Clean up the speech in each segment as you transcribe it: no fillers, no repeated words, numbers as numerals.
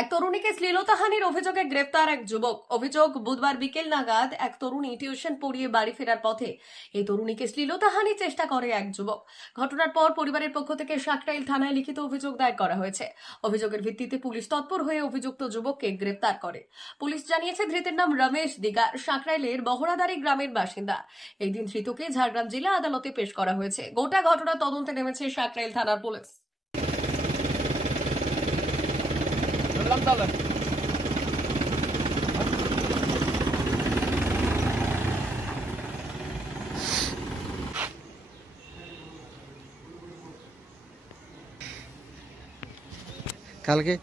এক তরুণীকে শ্লীলতাহানির অভিযোগে গ্রেফতার এক যুবক। অভিযোগ, বুধবার বিকেল নাগাদ এক তরুণী টিউশন পড়িয়ে বাড়ি ফেরার পথে এই তরুণীকে শ্লীলতাহানির চেষ্টা করে এক যুবক। ঘটনার পর পরিবারের পক্ষ থেকে সাকরাইল থানায় লিখিত অভিযোগ দায়ের করা হয়েছে। অভিযোগের ভিত্তিতে পুলিশ তৎপর হয়ে অভিযুক্ত যুবককে গ্রেফতার করে। পুলিশ জানিয়েছে, ধৃতের নাম রমেশ দিগার, সাকরাইলের বহরাদারি গ্রামের বাসিন্দা। এই দিন ধৃতকে ঝাড়গ্রাম জেলা আদালতে পেশ করা হয়েছে। গোটা ঘটনা তদন্তে নেমেছে সাকরাইল থানার পুলিশ। কালকে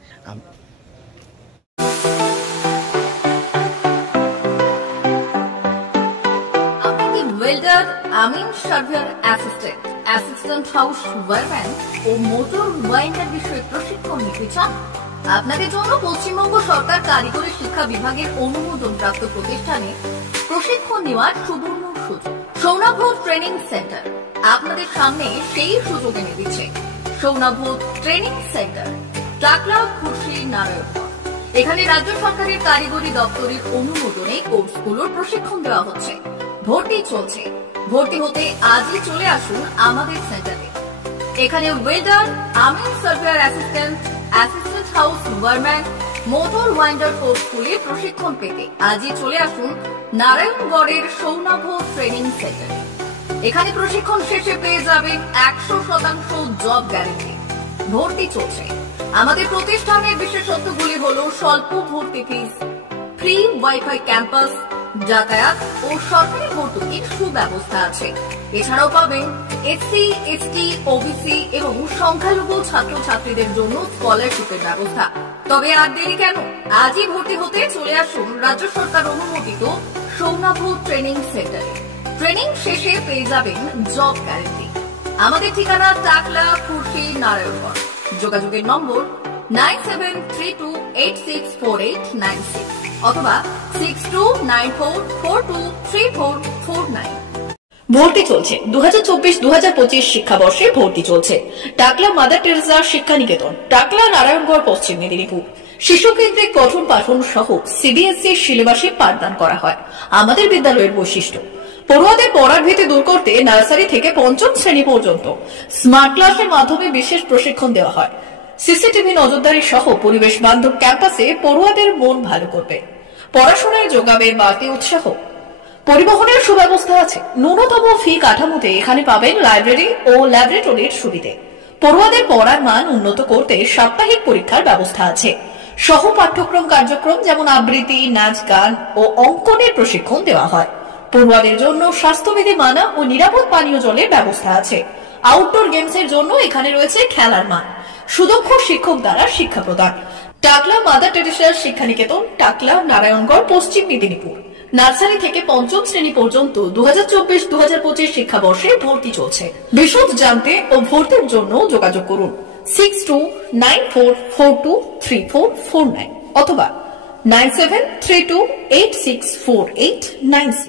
ওয়েল্ডার, আমিন সার্ভেয়ার অ্যাসিস্ট্যান্ট হাউস ওয়ারম্যান ও মোটর ওয়াইন্ডার বিষয়ে প্রশিক্ষণ নিতে চান? আপনাদের জন্য পশ্চিমবঙ্গ সরকার কারিগরি শিক্ষা বিভাগের অনুমোদনপ্রাপ্ত প্রতিষ্ঠানে প্রশিক্ষণ নেওয়ার সুবর্ণ সুযোগ। সৌনাভ ট্রেনিং সেন্টার আপনাদের সামনে সেই সুযোগ এনে দিচ্ছে। সৌনাভ ট্রেনিং সেন্টার, টাকলা, খুশি, নারায়ণগড়। এখানে রাজ্য সরকারের কারিগরি দপ্তরের অনুমোদনে কোর্সগুলোর প্রশিক্ষণ দেওয়া হচ্ছে। ভর্তি চলছে। ভর্তি হতে আজই চলে আসুন আমাদের সেন্টারে। এখানে ওয়েল্ডার, আমিন surveyor assistant house wireman, motor winder কোর্সগুলির প্রশিক্ষণ পেতে আজই চলে আসুন নারায়ণগড়ের সৌনাভ ট্রেনিং সেন্টারে। এখানে প্রশিক্ষণ শেষে পেয়ে যাবেন 100% জব গ্যারান্টি। ভর্তি চলছে। আমাদের প্রতিষ্ঠানের বিশেষত্বগুলি হল স্বল্প ভর্তি ফিস, ফ্রি ওয়াইফাই ক্যাম্পাস, যাতায়াত ও সরকারি ভর্তুকির সুব্যবস্থা আছে। এছাড়াও পাবেন এসসি, এসটি, ওবিসি এবং সংখ্যালঘু ছাত্রছাত্রীদের জন্য স্কলারশিপের ব্যবস্থা। তবে আর দেরি কেন? আজই ভর্তি হতে চলে আসুন রাজ্য সরকার অনুমোদিত সৌনাভ ট্রেনিং সেন্টারে। ট্রেনিং শেষে পেয়ে যাবেন জব গ্যারান্টি। আমাদের ঠিকানা টাকলা, খুশি, নারায়ণগড়। যোগাযোগের নম্বর 9732864896 অথবা 6294423449। ভর্তি চলছে। 2024-2025 শিক্ষাবর্ষে ভর্তি চলছে। টাকলা মাদার টেরেসা শিক্ষা নিকেতন, টাকলা, নারায়ণগড়, পশ্চিম মেদিনীপুর। শিশু কেন্দ্রিক পঠন পাঠন সহ সিবিএসই সিলেবাসে পাঠদান করা হয়। আমাদের বিদ্যালয়ের বৈশিষ্ট্য, পড়ুয়াদের পড়ার ভীতি দূর করতে নার্সারি থেকে পঞ্চম শ্রেণী পর্যন্ত স্মার্ট ক্লাসের মাধ্যমে বিশেষ প্রশিক্ষণ দেওয়া হয়। সিসিটিভি নজরদারি সহ পরিবেশ বান্ধব ক্যাম্পাসে পড়ুয়াদের মন ভালো করবে। পড়াশোনায় যোগাবে বাড়তি উৎসাহ। পরিবহনের সুব্যবস্থা আছে। ন্যূনতম ফি কাঠামোতে এখানে পাবেন লাইব্রেরি ও ল্যাবরেটরির সুবিধে। পড়ুয়াদের পড়ার মান উন্নত করতে সাপ্তাহিক পরীক্ষার ব্যবস্থা আছে। সহ পাঠ্যক্রম কার্যক্রম যেমন আবৃত্তি, নাচ, গান ও অঙ্কনের প্রশিক্ষণ দেওয়া হয়। পড়ুয়াদের জন্য স্বাস্থ্যবিধি মানা ও নিরাপদ পানীয় জলের ব্যবস্থা আছে। আউটডোর গেমসের জন্য এখানে রয়েছে খেলার মাঠ। সুদক্ষ শিক্ষক দ্বারা শিক্ষা প্রদান। টাকলা মাদার টেরেসা শিক্ষা নিকেতন, টাকলা, নারায়ণগড়, পশ্চিম মেদিনীপুর। নার্সারি থেকে পঞ্চম শ্রেণী পর্যন্ত 2024-2025 শিক্ষাবর্ষে ভর্তি চলছে। বিশদ জানতে ও ভর্তির জন্য যোগাযোগ করুন 6294423449 অথবা 9732864896।